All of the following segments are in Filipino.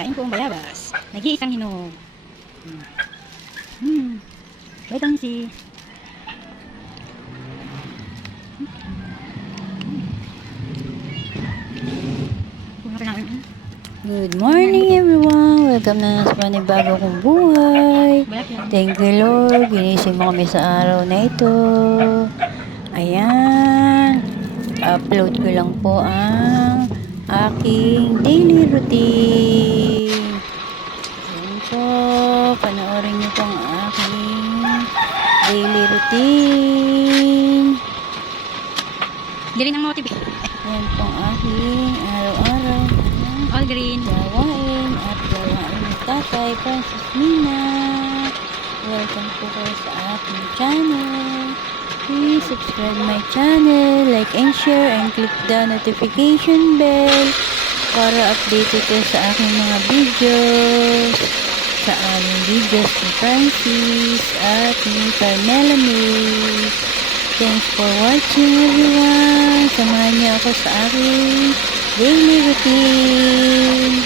Kain po ang bayabas. Nag-iisang hinog. Vitamin C. Good morning everyone! Welcome na sa panibago kong buhay. Thank you Lord. Ginising mo kami sa araw na ito. Ayan. Upload ko lang po ang aking daily routine. Ayan po. Panoorin niyo po ang aking daily routine. Green ang motive. Ayan po ang aking araw-araw. All green. Gawain at gawain ni Tatay Francis Mina. Welcome po kayo sa aking channel. Please subscribe my channel, like and share, and click the notification bell para updated kayo sa aking mga videos, sa aming videos ni Francis at ni Carmela May. Thanks for watching everyone. Samahan niyo ako sa aking daily routine.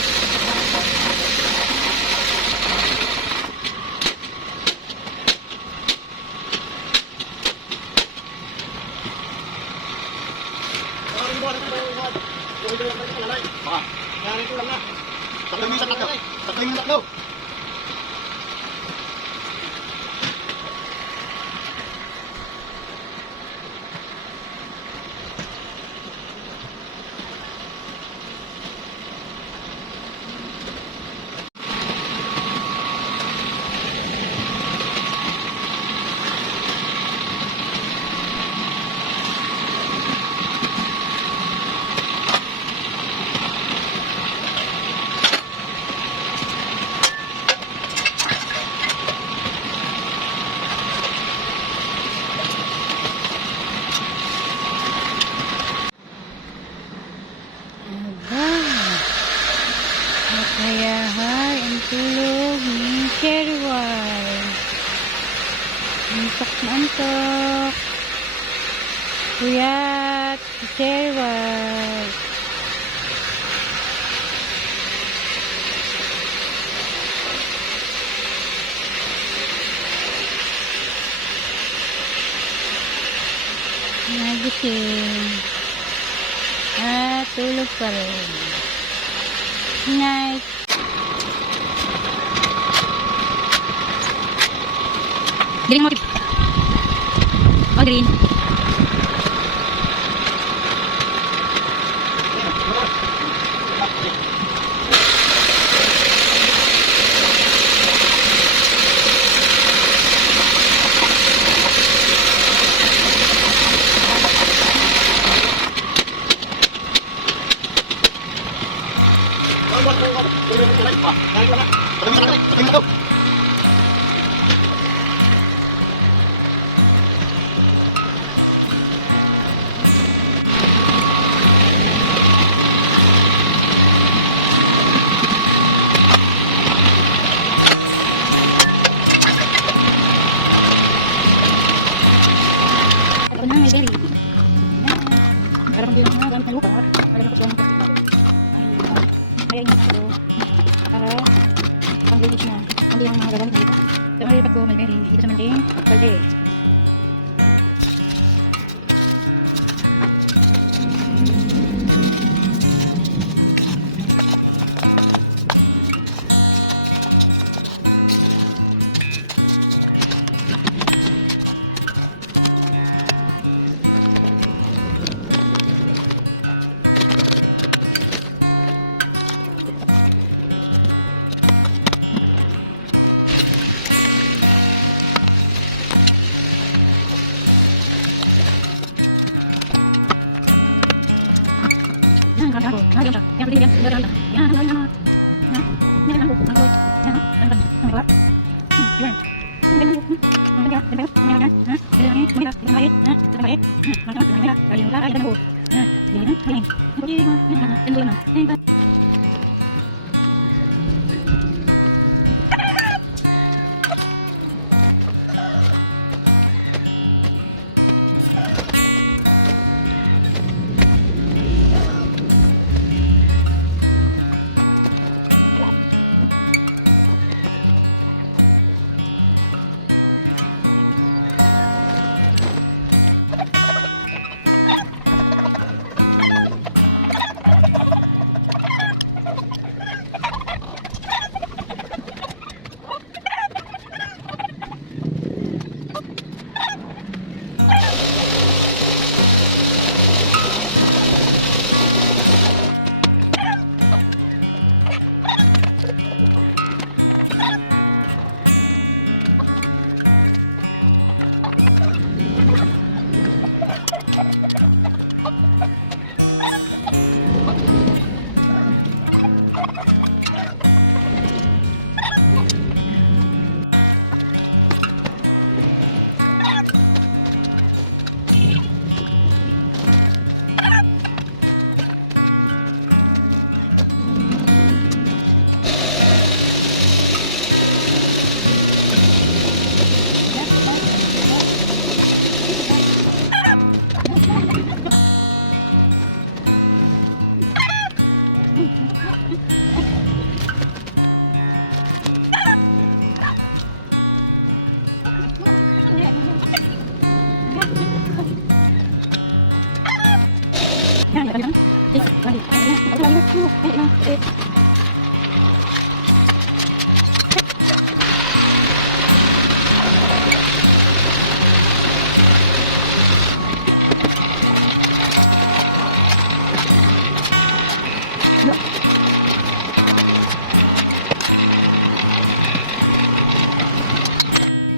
Kayahay ang tulog ni Sherwal. Antok na antok. Kuyat si Sherwal. Nagising. At tulog pa rin. Night. Green motive. All green. Ako na may belly. Para pang bilang mga gamit ng lupa. Para lang ako ng plastic bottle. Kaya ingat ako. Para pang village na. Hindi yung mga gagamit ng lupa. Sa mga lipat ko, may belly. Dito sa manting kalde.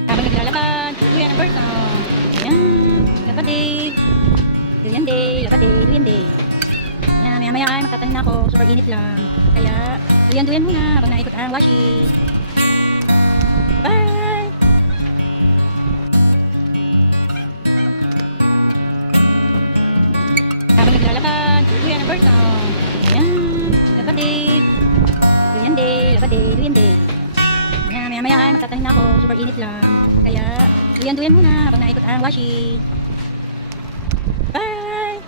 Habang naglalakad, tutuyan ang person. Ayan, lapad day. Duyan day, lapad day, duyan day. Ayan, maya-maya ay magtatanim na ako. Super init lang. Kaya, duyan muna habang naikot ang washi. Bye! Habang naglalakad, tutuyan ang person. Ayan, lapad day. Duyan day, lapad day, duyan day. Ayan, maya-maya ay magtatanim na ako. Super init lang. Kaya, duyan muna habang naikot ang washi. Bye!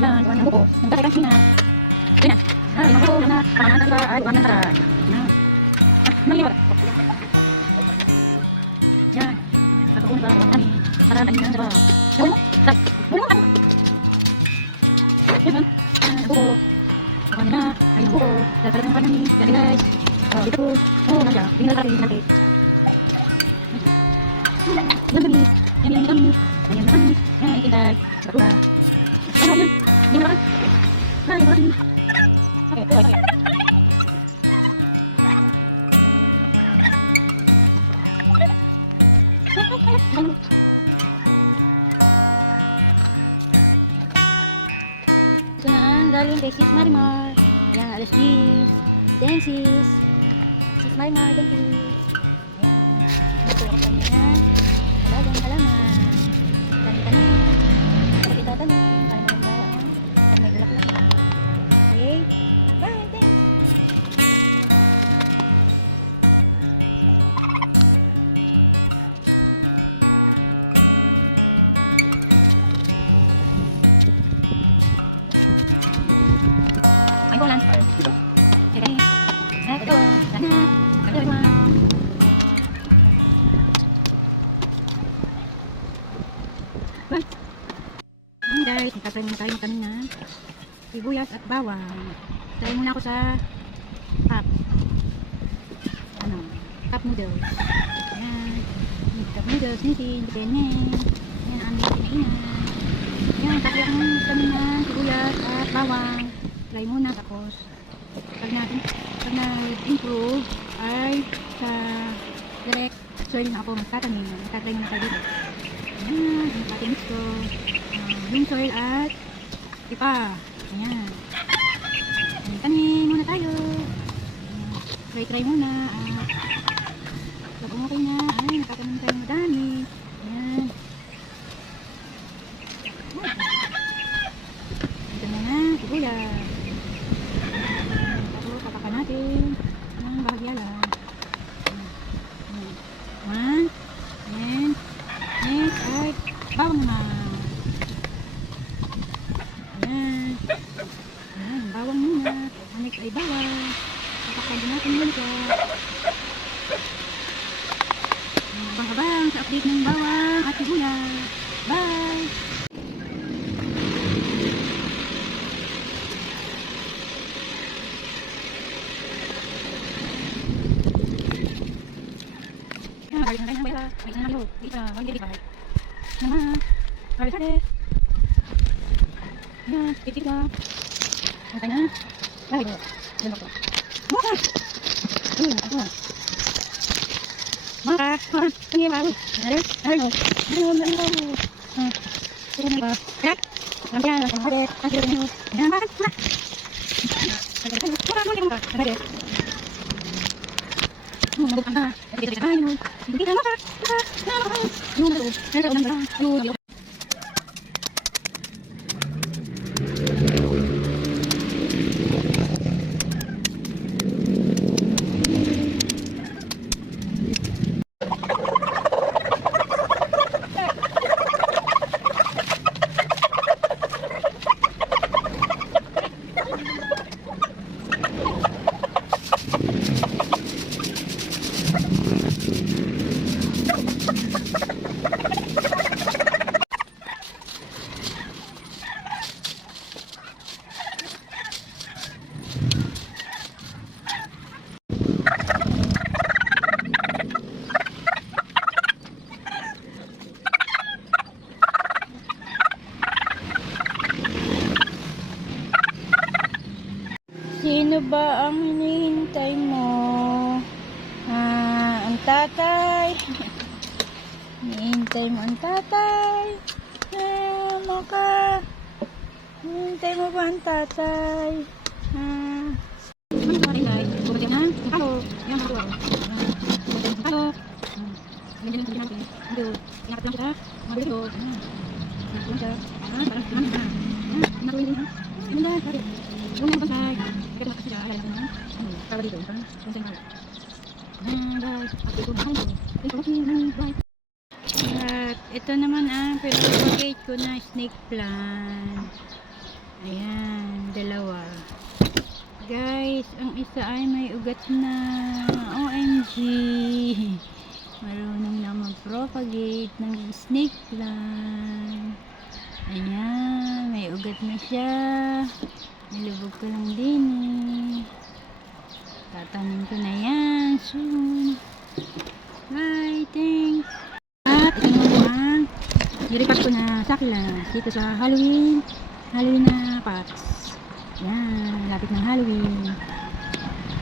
Ayan, buwan ng buko. Nagtatay kang sina. Ayan na. Ay, ang buko na. Pangalan sa ay, buwan ng taray. Ayan. Mali ba? Ayan. Pagkakun ba? Ayan. Para na inan sa ba? Ayan. Tay. Ayan. Ayan. Ang buko. Buwan na. Ay, ang buko. Dagdagan ng panani. Dali guys. Dito. Oh, nandiyan. Tingnan natin. Natin. Yan dali. Yan yan kami. Yan kami. Yan ay kitay. Bakuha. Ano yan? Hindi mo na. Ay, bakit? Okay, okay. Ito na ang galing kay Sis Marimar. Ayan, alas 10. Thanks, Sis. Sis Marimar, thank you. Ayan. Ito ako kami na. Talagang halaman. Tanim-tanim. Kapag itatanim, para maganda ang pag may bulaklak na. Okay? Bye, thanks. Ay, bulan. Okay. Ito. Sana. Ito, everyone. Bye. Ayan guys, magtatry muna tayo ng tanim na sibuyas at bawang. Try muna ako sa cup. Cup noodles. Ayan. Cup noodles, nisin, pene. Ayan, ang aming kinainan. Ayan, try ako ng tanim na sibuyas at bawang. Try muna, tapos pag na-improve ay sa direct soil na ako magtatanim. Magtatry muna tayo dito. Ayan, ang patimix ko. Yung soil at ipa. Ayan. Tanim muna tayo. Try muna. Pag okay na, ay nakatanim tayo madami. Ayan. Ito na na, sibuyas. Tapos, tapakan natin ng bahagya lang. One. And, next ay bawang naman. Ayan. Ayan, bawang muna. Ang next ay bawang. Tapakan din natin yun siya. Abang-abang sa update ng bawang at sibuyas. Bye! Balik na tayo ng bayra. Balik na natin. Dito na, balik dito. Naman. Balik natin. Ayan, titik na. Okay na. Balik na. Diyan ako. Maka! Ayun, ako na. Maka! Ano yung bago? Ano? Ito na ba? Kaya? Lampian, lampian, lampian. Ang sila nyo. Ayan, maka! Maka! Mabukang ka. Dito sa tayo. Hindi ka maka. Yung mga ito. Nasa unang barang. Yung Sino ba ang hinihintay mo? Ang tatay. Hinihintay mo ang tatay. Maka. Hinihintay mo ba ang tatay? ano ba rin guys? Bukod yan ha? Halo. Yan halo. Halo. Ganyan yung natin. Hindi. Ingat lang kita. Mabili ko. Ingat lang siya. Parang naman ha. Natuloy din ha. Ayun na. Sabi. Una yung bantay. Kaya tumakas siya. Ayan natin ha. Para dito. Bantay nga. Guys. Update ko na ako. Thank you. Bye. At ito naman ang pinapagate ko na snake plant. Ayan, dalawa. Guys, ang isa ay may ugat na. OMG. Marunong na mag-propagate ng snake plant. Ayan, may ugat na siya. Nilubog ko lang din eh. Tatanim ko na yan soon. Bye, thanks. At ito naman ang i-repack ko na succulents dito sa Halloween na pots. Yan, lapit ng Halloween.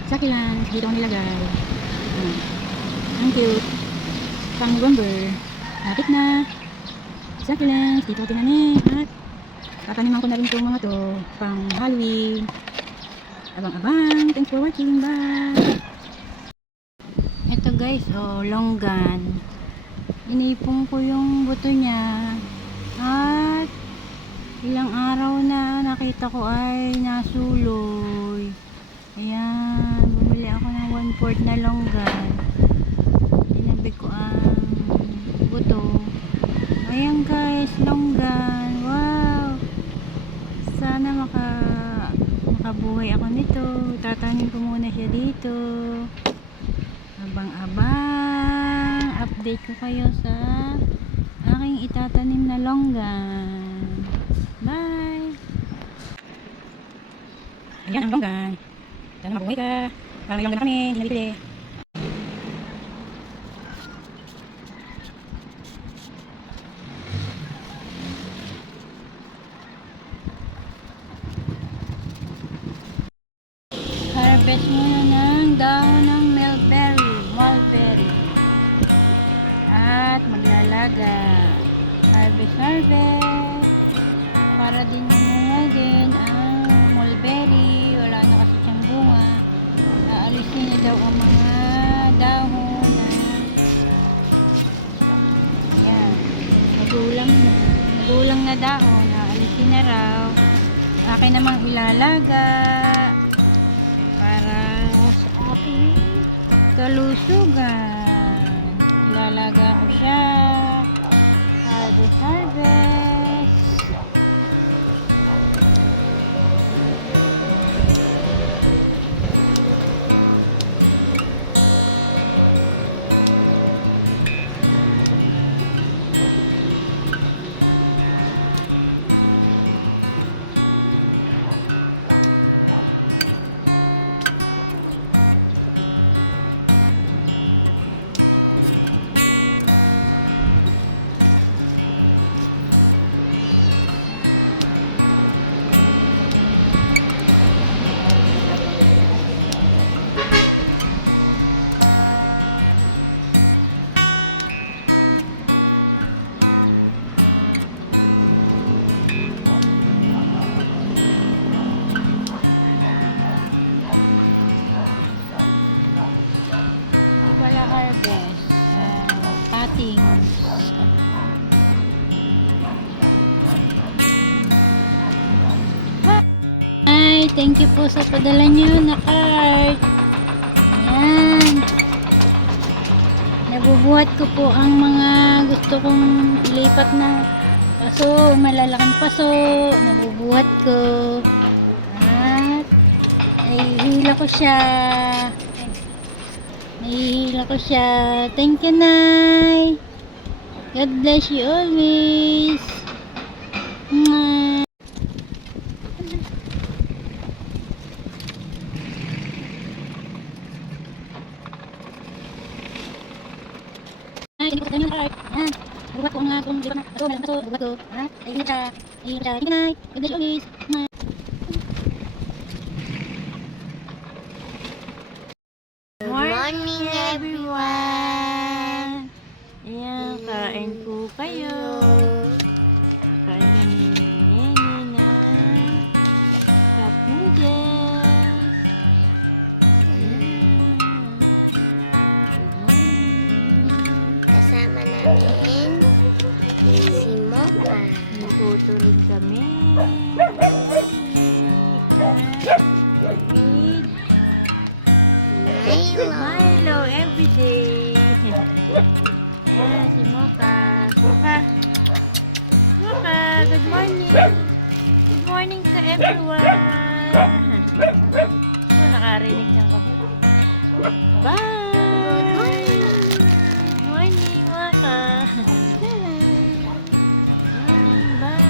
Succulents, dito ko nilagay. Ang cute. Pang November. Lapit na. Succulents, dito ko tinanim. At tataniman ko na rin itong mga to pang Halloween. Abang-abang. Thanks for watching. Bye! Ito guys, longgan. Inipon ko yung buto niya. At ilang araw na nakita ko ay nasuloy. Ayan, bumili ako ng 1/4 na longgan. Tinabi ko ang buto. Ayan guys, longgan. Wow! Sana makabuhay ako nito. Tatanim ko muna siya dito. Abang-abang, update ko kayo sa aking itatanim na longgan. Bye! Ayan ang longgan. Sana mabuhay ka. Parang longgan na kami. Hindi nabibili. Harvest muna ng dahon ng mulberry. At maglalaga. Harvest. Para din mamumugin ang mulberry. Wala na kasi siyang bunga. Aalisin niya daw ang mga dahon na ayan. Magulang na dahon, aalisin na raw. Akin namang ilalaga para sa aking kalusugan. Ilalaga ko siya. Harvest, harvest. Wala harvest. Cuttings. Hi, thank you po sa padala nyo na card. Ayan. Nabubuhat ko po ang mga gusto kong ilipat na paso, malalaking paso. Nabubuhat ko. At nahihila ko siya. Nahihila ko siya. Thank you, Nay. God bless you always. Mwah. Ay, hindi ko sa inyo heart. Ayan. Buhat ko nga kung di ba na. Aso, meron aso. Buhat ko. Ha? Nahihila siya. Nahihila siya. Thank you, Nay. God bless you always. Mwah. Morning, everyone! Ayan, kain po kayo. Kain kami ni na cup noodles. Ayan. Good morning. Kasama namin si Mocha. Nagputo rin kami. With Milo everyday. Ayan, si Mocha. Mocha. Mocha, good morning. Good morning to everyone. So, nakarinig ng kape. Bye. Good morning. Good morning, Mocha. Morning, bye.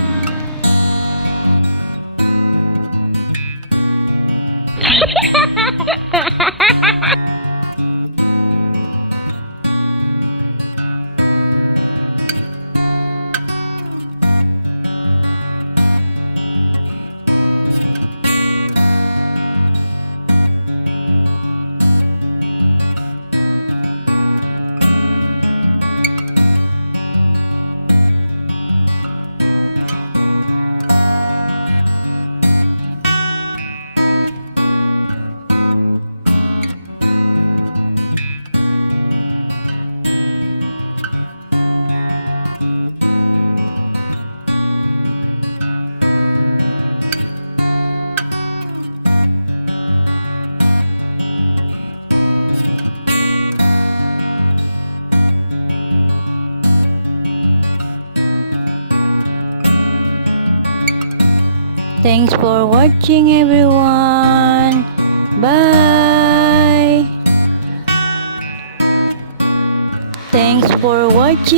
Thanks for watching, everyone. Bye. Thanks for watching.